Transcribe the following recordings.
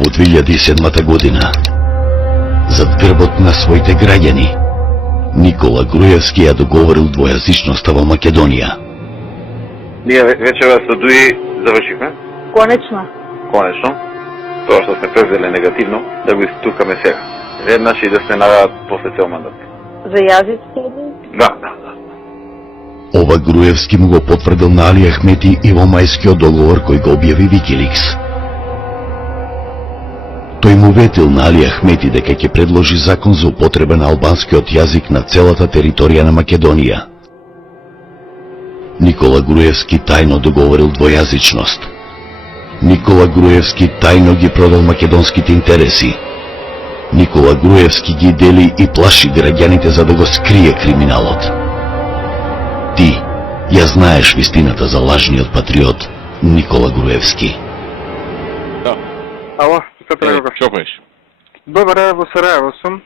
Во 2007 година, зад грбот на своите граѓани, Никола Груевски ја договорил двојазичноста во Македонија. Ние вечера со ДУИ завршивме. Конечно. Конечно. Тоа што сме превзели негативно, да го истукаме сега. Веднаш и да се нарадат после цел мандат. За јазиците ли? Да. Ова Груевски му го потврдил на Али Ахмети и во мајскиот договор кој го објави Викиликс. Тој му ветил на Али Ахмети дека ќе предложи закон за употреба на албанскиот јазик на целата територија на Македонија. Никола Груевски тајно договорил двојазичност. Никола Груевски тајно ги продал македонските интереси. Никола Груевски ги дели и плаши граѓаните за да го скрие криминалот. Ти ја знаеш вистината за лажниот патриот Никола Груевски. Да. Ало, се требаш. Што правиш? Добре, во Сараево сум.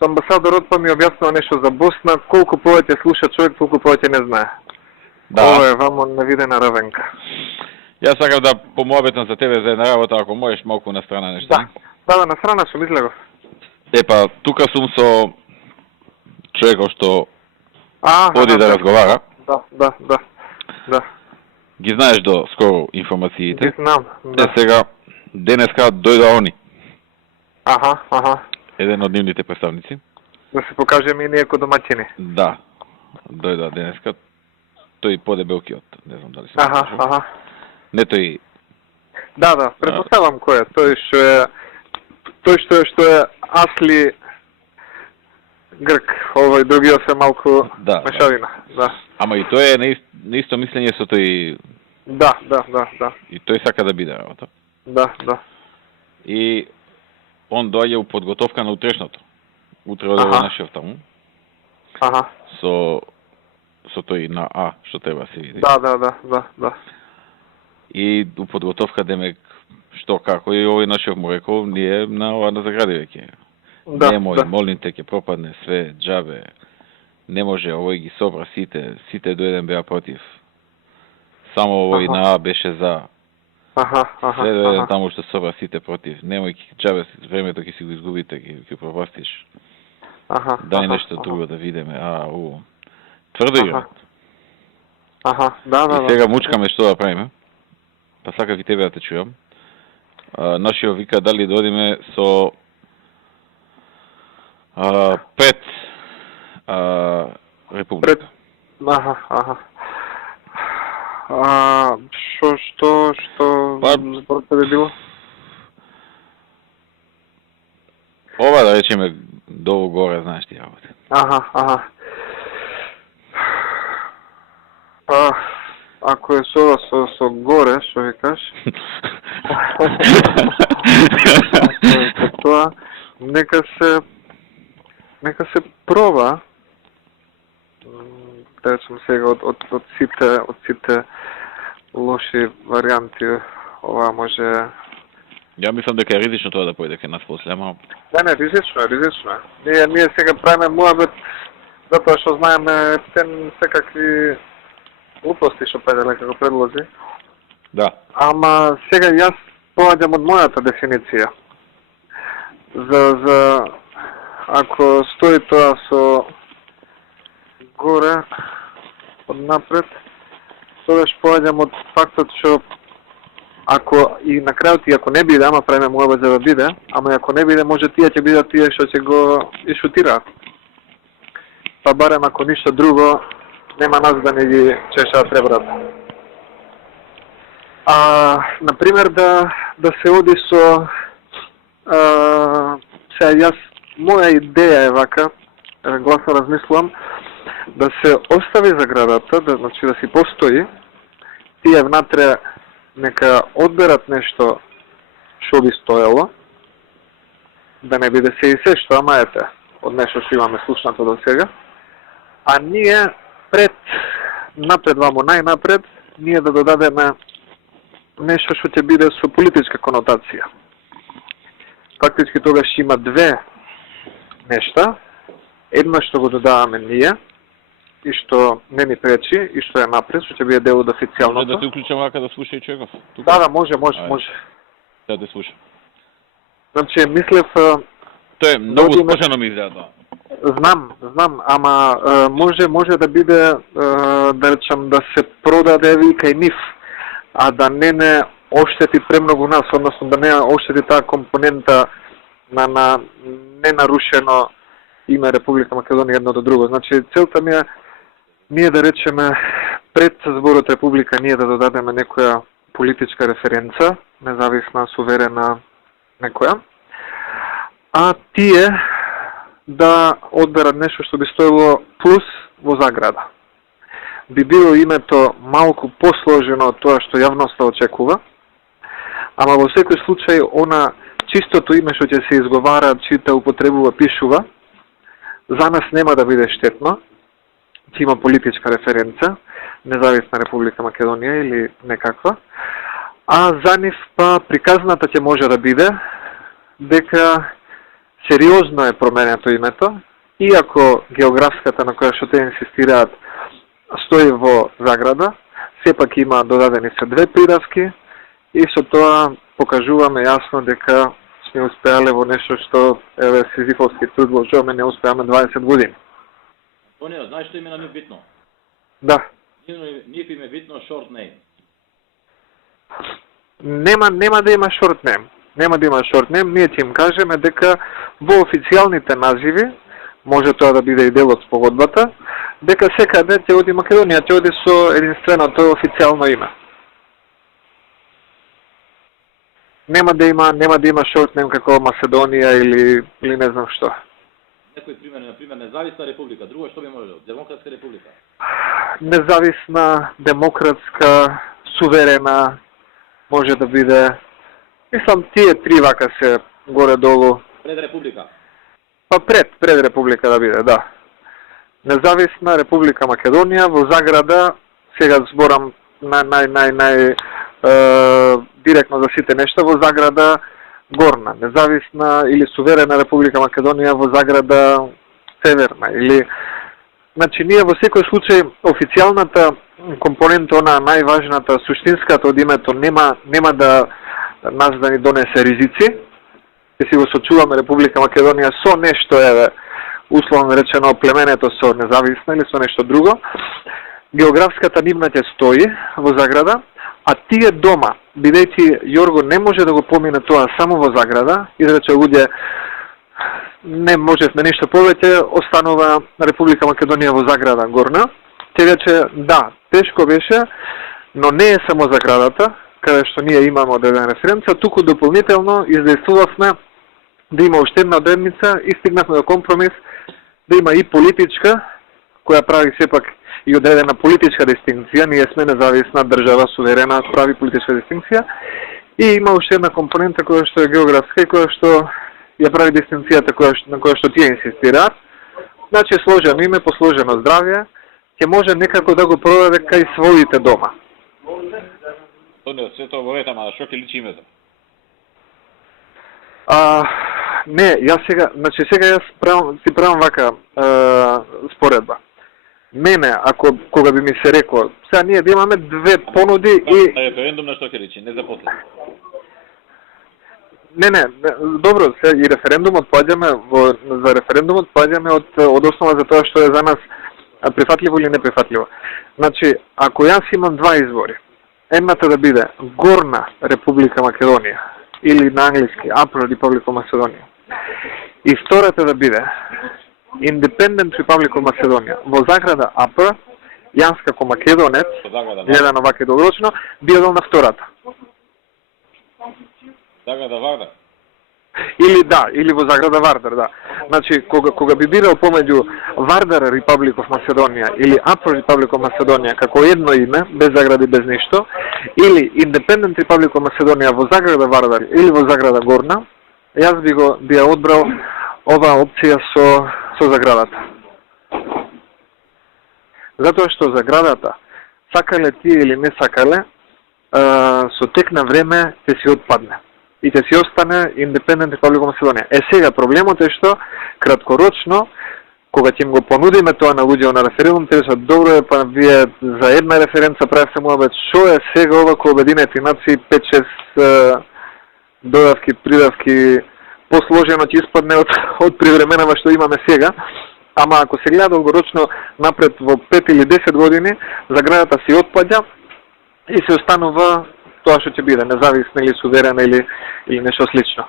Амбасадорот па ми објаснува нешто за Босна, колку повеќе слуша човек, толку повеќе не знае. Да. Ова е вамо невидена равенка. Јас сакам да помоабетам за тебе за една работа, ако можеш малку на страна нешто. Да, на страна сум излегов. Епа, тука сум со човекот што оди да да. разговара. Да. Ги знаеш до скоро информациите. Ги знам, да. Сега, денеска дојда они, Аха. еден од нивните представници. Да се покажеме и ние ко домаќини. Да, дојда денеска. Тој подебелкиот, не знам дали се Аха. Не тој... Да, предпоставам кој е. Тој што е Асли Грк, овој другиот се малку Да, мешавина. Да. Ама и тој е на исто мислење со тој... Да. И тој сака да биде работа. Да. И он доаѓа у подготовка на утрешното. Утре оде во нашиот таму. Аха. Со тој на А, што треба се види. Да. И у подготовка демек што како и овој нашиот му рекол, ние на ова на загради веќе. Да, Немој, молните ќе пропадне све, џабе. Не може, овој ги собра сите до еден беа против. Само овој на А беше за. Аха. Све до еден таму што собра сите против. Немој џабе времето ќе си го изгубите, ќе пропастиш. Аха. Дај нешто друго да видиме. Тврдо играат. Аха, да. И сега мучкаме што да правиме. Па сакав и тебе да те чујам. Нашиот вика дали да одиме со пред Република. Аха. Што според тебе било? Ова да речеме долу горе, знаеш ти работи. Аха. Ако е со горе, што викаш? Тоа нека се проба. Да речем сега од сите лоши варијанти, ова може... Ја мислам дека е ризично тоа да појде кај нас после, ама... Не, ризично е. Ние сега правиме муабет, затоа што знаеме секакви глупости што педеле како предлози. Да. Ама сега јас поаѓам од мојата дефиниција. За ако стои тоа со горе од напред, тогаш поаѓам од фактот што ако и на крајот и ако не биде, ама правиме муабет за да биде, ама и ако не биде, може тие ќе бидат тие што ќе го ишутираат. Па барем ако ништо друго, нема нас да не ги чешаат ребрата. Например, да се оди со... Сега јас, моја идеја е вака, гласно размислувам, да се остави заградата, значи да си постои, тие внатре нека одберат нешто што би стоело, да не биде се и се што, ама ете, од нешто што имаме слушнато до сега, а ние напред вамо, најнапред, ние да додадеме нешто што ќе биде со политичка конотација. Фактички тогаш има две нешта. Едно што го додаваме ние, и што не ни пречи, и што е напред, што ќе биде дел од официјалното. Може да те уклучам вака да слуша и човеков? Да, може. Да те слуша. Значи, мислев, Тоа е многу Додиме- сложено ми изгледа тоа. знам, ама може да биде, да речам, да се продаде и кај нив, а да не оштети премногу нас, односно да не оштети таа компонента на ненарушено име Република Македонија едно до друго. Значи, целта ми е ние да речеме пред зборот Република ние да додадеме некоја политичка референца, независна, суверена, некоја, а тие да одберат нешто што би стоело плюс во заграда. Би било името малку посложено од тоа што јавноста очекува, ама во секој случај она чистото име што ќе се изговара, чита, употребува, пишува, за нас нема да биде штетно, ќе има политичка референца, независна Република Македонија или некаква, а за нив па приказната ќе може да биде дека сериозно е променето името, иако географската на која што те инсистираат стои во заграда, сепак има додадени се две придавки и со тоа покажуваме јасно дека сме успеале во нешто што еве Сизифовски труд вложуваме, не успеаме 20 години. Антонио, знаеш што им е на нив битно? Да. Нив им е битно short name. Нема да има short name. Нема да има short name, ние ќе им кажеме дека во официјалните називи, може тоа да биде и дел од спогодбата, дека секаде ќе оди Македонија, ќе оди со единственото официјално име. Нема да има short name како Македонија или не знам што. Некој пример, например, независна република, друго што би можело? Демократска република. Независна, демократска, суверена, може да биде. Мислам, тие три вака се горе-долу. Пред република. Па пред република да биде, да. Независна Република Македонија, во заграда, сега зборам директно за сите нешта, во заграда горна, независна или суверена Република Македонија во заграда северна, или... Значи, ние во секој случај, официјалната компонента, она најважната, суштинската од името, нема да нас да ни донесе ризици, ќе си го сочуваме Република Македонија со нешто, еве, условно речено, племенето со независна или со нешто друго. Географската нивна ќе стои во заграда, а тие дома, бидејќи Јорго не може да го помине тоа само во заграда, изрече луѓе, не можевме ништо повеќе, останува Република Македонија во заграда горна. Те рече, да, тешко беше, но не е само заградата, каде што ние имаме одредена референца, туку дополнително издействувавме да има уште една одредница и стигнавме до компромис да има и политичка, која прави сепак и одредена политичка дистинкција, ние сме независна држава, суверена, прави политичка дистинкција, и има уште една компонента која што е географска и која што ја прави дистинцијата на која што тие инсистираат. Значи, сложено име, посложено здравје, ќе може некако да го продаде кај своите дома. Антонио, се тоа во ред, ама што ќе личи името? Не, сега си правам вака споредба. Мене, кога би ми се рекло, сега ние да имаме две понуди и... Референдум на што ќе личи, не за после. Не, добро, се и референдумот поаѓаме за референдумот поаѓаме од основа за тоа што е за нас прифатливо или неприфатливо. Значи, ако јас имам два избори, едната да биде Горна Република Македонија или на англиски Upper Republic of Macedonia, и втората да биде Independent Republic of Macedonia во заграда Upper, јас како македонец, гледано вака долгорочно, би одел на втората. Заграда Вардар. Или во заграда Вардар, да. Значи, кога би бирал помеѓу Вардар Republic of Macedonia или Upper Republic of Macedonia како едно име, без загради, без ништо, или Independent Republic of Macedonia во заграда Вардар или во заграда Горна, јас би ја одбрал оваа опција со заградата. Затоа што заградата, сакале тие или не сакале, со тек на време ќе си отпадне и ќе си остане Independent Republic of Macedonia. Сега проблемот е што краткорочно, кога ќе им го понудиме тоа на луѓе на референдум, те се добро е, па вие за една референца правите муабет, шо е сега ова кој Обединети нации 5-6 додавки, придавки, посложено ќе испадне од привременава што имаме сега, ама ако се гледа долгорочно напред во 5 или 10 години, заградата се отпаѓа и се останува тоа што ќе биде, независна или суверена или нешто слично.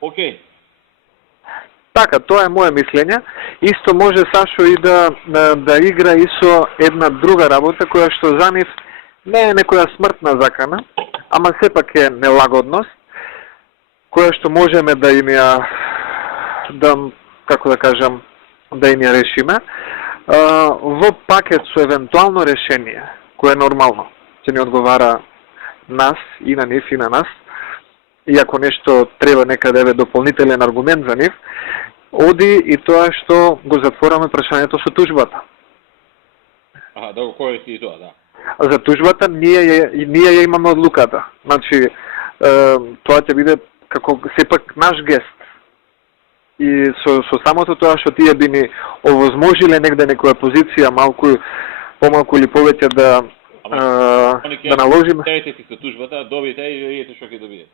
Окей. Така, тоа е мое мислење. Исто може Сашо и да игра и со една друга работа која што за нив не е некоја смртна закана, ама сепак е нелагодност, која што можеме да им ја како да кажам, да им ја решиме, во пакет со евентуално решение, кое е нормално, ќе ни одговара нас и на нив и на нас, и ако нешто треба нека да е дополнителен аргумент за нив, оди и тоа што го затвораме прашањето со тужбата. Да го користи и тоа, да. За тужбата ние ја имаме одлуката. Значи, тоа ќе биде како сепак наш гест. И со самото тоа што тие би ни овозможиле негде некоја позиција помалку или повеќе да наложиме. Тејте си со тужбата, добите и видите што ќе добиете.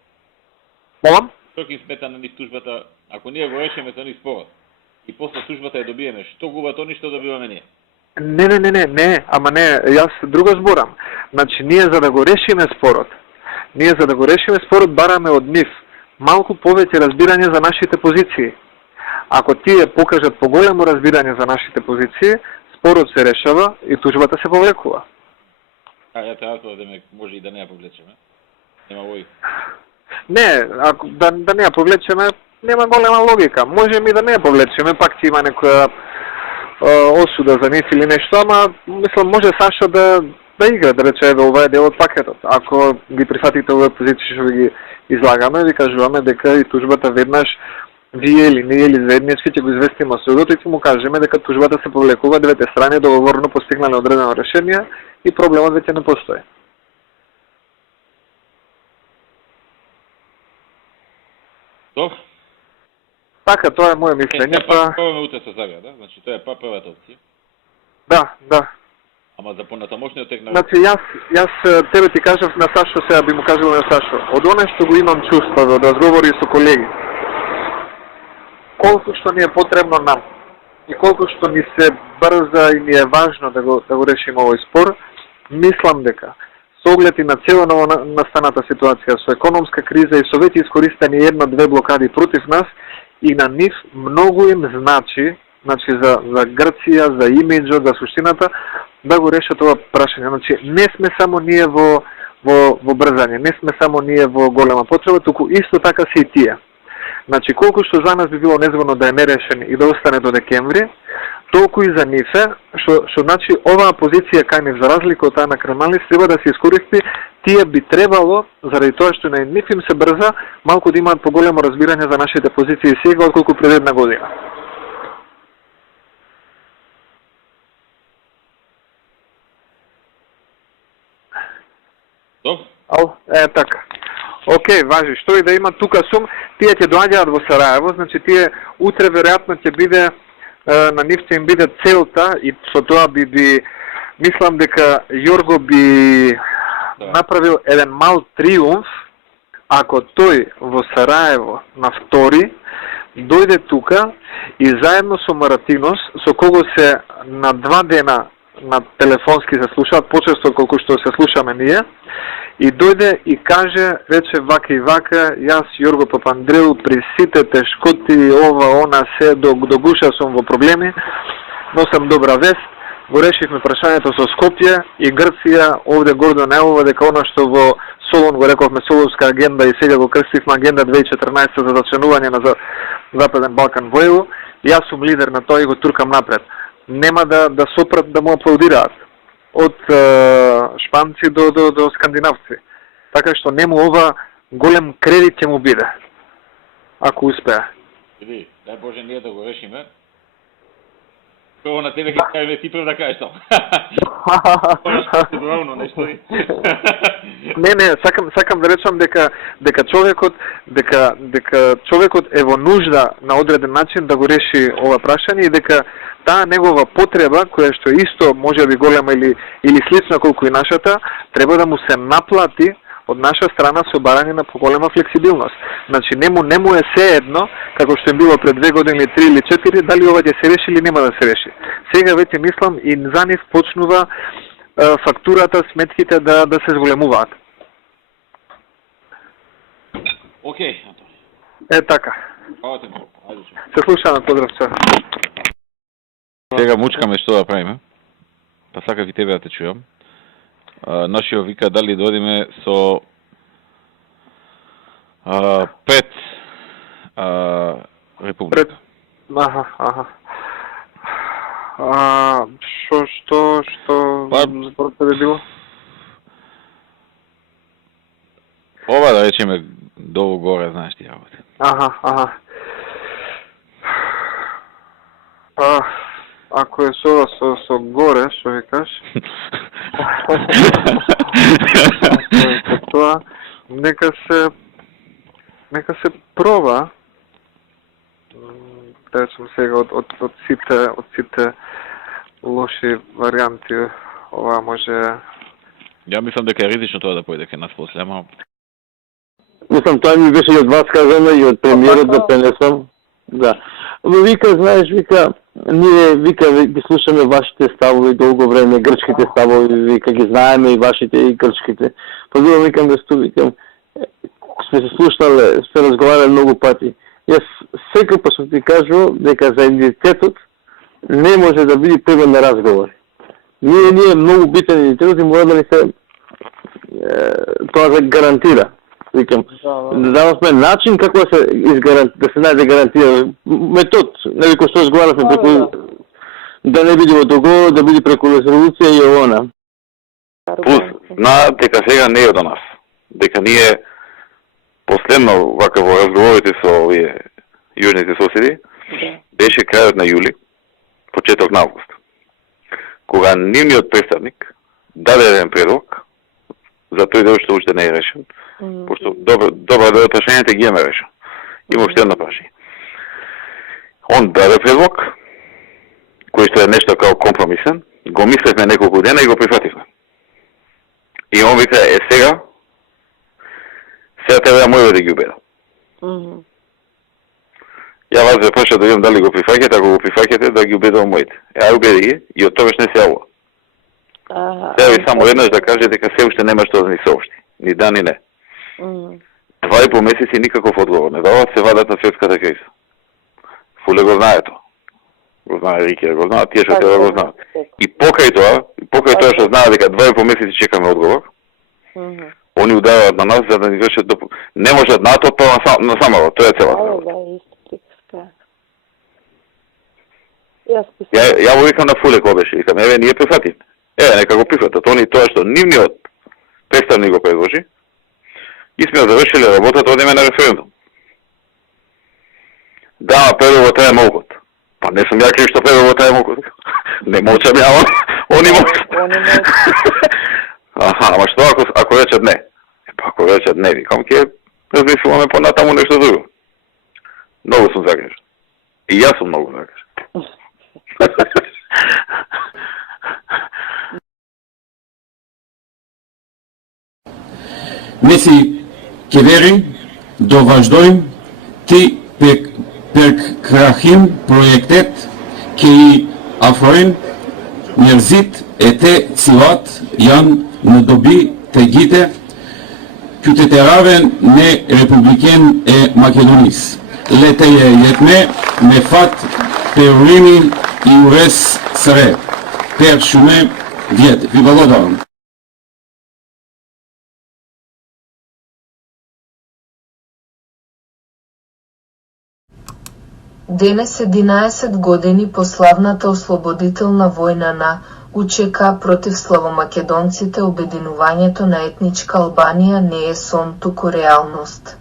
Молам? Што ќе смета на нив тужбата, ако ние го решиме со нив спорот и после тужбата ја добиеме, што губат они, што добиваме ние? Не, ама не, јас друго зборам. Значи, ние за да го решиме спорот, бараме од нив малку повеќе разбирање за нашите позиции. Ако тие покажат поголемо разбирање за нашите позиции, спорот се решава и тужбата се повлекува. Ја треба да може и да не ја повлечеме. Нема логика. Не, ако да не ја повлечеме, нема голема логика. Можеме и да не ја повлечеме, пак ќе има некоја осуда за нив или нешто, ама мислам може Сашо да игра, да рече еве ова е дел од пакетот. Ако ги прифатите овие позиции што ги излагаме, ви кажуваме дека и тужбата веднаш вие или ние или заеднички ќе го известиме судот и ќе му кажеме дека тужбата се повлекува, двете страни договорно постигнале одредено решение и проблемот веќе не постои. Добро. Така, тоа е мое мислење, па... Пробаме утре со Заграда, значи тоа е првата опција. Да. Ама за понатамошниот тек на... Значи, јас тебе ти кажав на Сашо, сега би му кажал на Сашо, од оне што го имам чувство да разговори со колеги, колку што ни е потребно нам и колку што ни се брза и ни е важно да го решиме овој спор, мислам дека со оглед и на цела настаната ситуација, со економска криза и со веќе искористени 1-2 блокади против нас, и на нив многу им значи за Грција, за имиджот, за суштината, да го решат ова прашање. Значи, не сме само ние во брзање, не сме само ние во голема потреба, туку исто така се и тие. Значи, колку што за нас би било незвано да е нерешен и да остане до декември, толку и за нив е, што значи оваа позиција кај нив, за разлика од таа на Кремалис, треба да се искористи, тие би требало, заради тоа што на нив им се брза, малку да имаат поголемо разбирање за нашите позиции сега, отколку пред една година. Така. Океј, важи, што и да има, тука сум, тие ќе доаѓаат во Сараево, значи тие утре веројатно ќе биде, на нив ќе им биде целта и со тоа мислам дека Јорго би направил еден мал триумф, ако тој во Сараево на 2 дојде тука и заедно со Маратинос, со кого се на 2 дена на телефонски се слушаат, почесто колку што се слушаме ние, и дојде и каже, рече вака и вака, јас Јорго Папандреу при сите тешкоти, ова, она, се, до гуша сум во проблеми, носам добра вест, го решивме прашањето со Скопје и Грција, овде гордо најавува дека она што во Солун го рековме Солунска агенда и сега го крстивме агенда 2014 за зачленување на Западен Балкан во ЕУ, јас сум лидер на тоа и го туркам напред. Нема да сопрат да му аплаудираат од шпанци до скандинавци. Така што нему ова голем кредит ќе му биде, ако успее. Види, дај Боже ние да го решиме. Прво на тебе ќе кажеме ти прв да кажеш тоа. Не, сакам да речам дека човекот е во нужда на одреден начин да го реши ова прашање и дека таа негова потреба, која што исто може би голема или слична колку и нашата, треба да му се наплати од наша страна со барање на поголема флексибилност. Значи не му е се едно, како што е било пред 2 години, 3 или 4, дали ова ќе се реши или нема да се реши. Сега веќе мислам и за нив почнува фактурата, сметките да се зголемуваат. Океј, Антони. Е така. Фала ти многу. Ајде што. Се слушаме, поздрав се. Сега мучкаме што да правиме. Па сакав и тебе да те чујам. Нашиот вика дали додиме со 5 република. Аха. Што зборот би било? Ова да речеме долу горе, знаеш ти работи. Аха. Ако е со горе, што викаш? Тоа нека се проба. Да речем сега од сите лоши варијанти, ова може. Ја мислам дека е ризично тоа да појде кај нас после, ама Мислам, тоа ми беше и од вас казано и од премиерот да пренесам. Да. Но вика, знаеш, ние ги слушаме вашите ставови долго време, грчките ставови, вика ги знаеме и вашите и грчките. Па викам сме се слушнале, сме разговарали многу пати. Јас секој сум ти кажувал дека за идентитетот не може да биде предмет на разговор. Ние многу битен идентитетот и мора да ни се тоа да гарантира. Викам, да даваме начин како да се најде гарантира метод, нели кој што разговаравме преку да не биде од договор, да биде преку резолуција и овона. Плюс, знаат дека сега не е до нас. Дека ние последно вака во разговорите со овие јужните соседи беше крајот на јули, почеток на август. Кога нивниот представник даде еден предлог за тој дел што уште не е решен, пошто добро дел од прашањата ги имаме решен. Има уште едно прашање. Он даде предлог, кој што е нешто као компромисен, го мислевме неколку дена и го прифативме. И он вика, сега треба да моје да ги убедам. Ја вас ве праша да видам дали го прифаќате, ако го прифаќате да ги убедам моите. Ја убеди ги и од тогаш не се јавува. Сега ви само еднаш да каже дека се уште нема што да ни соопшти. Ни да, ни не. 2,5 месеци никаков одговор не дава, се вадат на светската криза. Фуле го знае тоа. Го знае Рикер, го знаат тие што треба да го знаат. И покрај тоа што знаат дека 2,5 месеци чекаме одговор, они ударат на нас за да ни вршат не можат натоп на самого, тоа е целата. Ја го викам на Фуле кој беше, викам, еве ние прифативме. Нека го прифатат. Они тоа што нивниот представник го предложи, и сме завршили работата, одиме на референдум. Да, прво трае молкот. Па не сум ја крив што прво трае молкот. Не молчам ја, они молчат. Аха, ама што ако речат не? Па ако речат не, викам, ќе размислуваме понатаму нешто друго. Многу сум загрижен. И јас сум многу загрижен. Неси кевери до важдоим ти перкрахим проектет ки афорен нерзит ете циват јан надоби тегите кютетеравен не републикен е Македонис. Летеје јетме мефат перурими и урес сре. Пер шуме виет. Ви благодарам. Денес 11 години по славната ослободителна војна на УЧК против славомакедонците, обединувањето на етничка Албанија не е сон, туку реалност.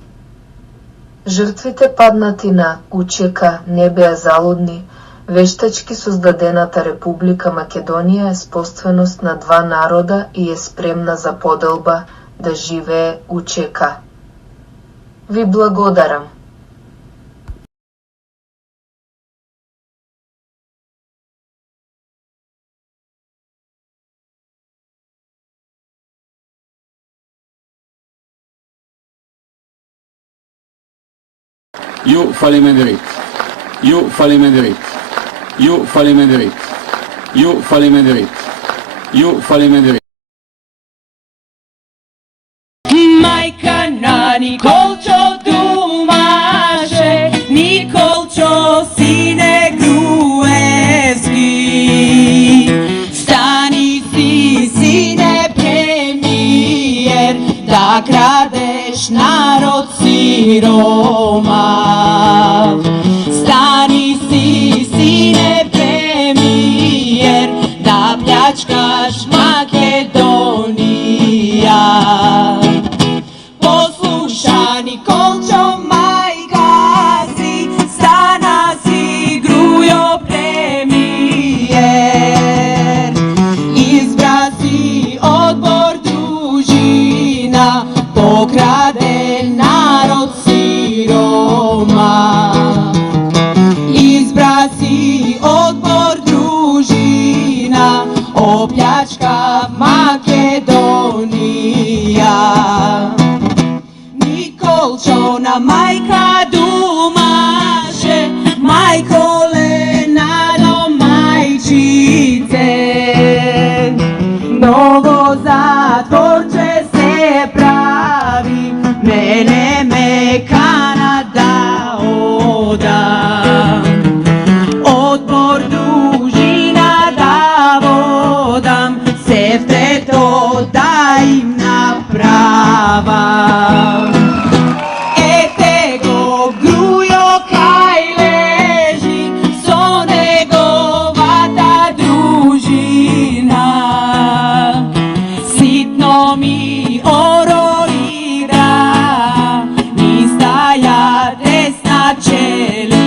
Жртвите паднати на УЧК не беа залудни. Вештачки создадената Република Македонија е споственост на два народа и е спремна за поделба да живее УЧК. Ви благодарам. Ju falimenderit. Ju falimenderit. Ju falimenderit. Ju falimenderit. Ju falimenderit. Majka na Nikolčo dumaše, Nikolčo sine Gruevski. Stani si, sine premijer, da kradeš narod siroma. Stani si, sine premijer, da pljačkaš Makedonija. Posluša Nikolčo, majka si, stana si, Grujo premijer. Izbra si odbor družina, pokrade narod siroma. Izbra si odbor družina, opljačka Makedonija. Nikolčona majka dumaše, majko Lenado majčice. Novo zatvorče se pravi, mene me Kanada oda. Odbor družina da vodam, sefte to da im napravam. Ete go Grujo kaj leži, so negovata družina. Sitno mi oro igra, ni staja desna čeli.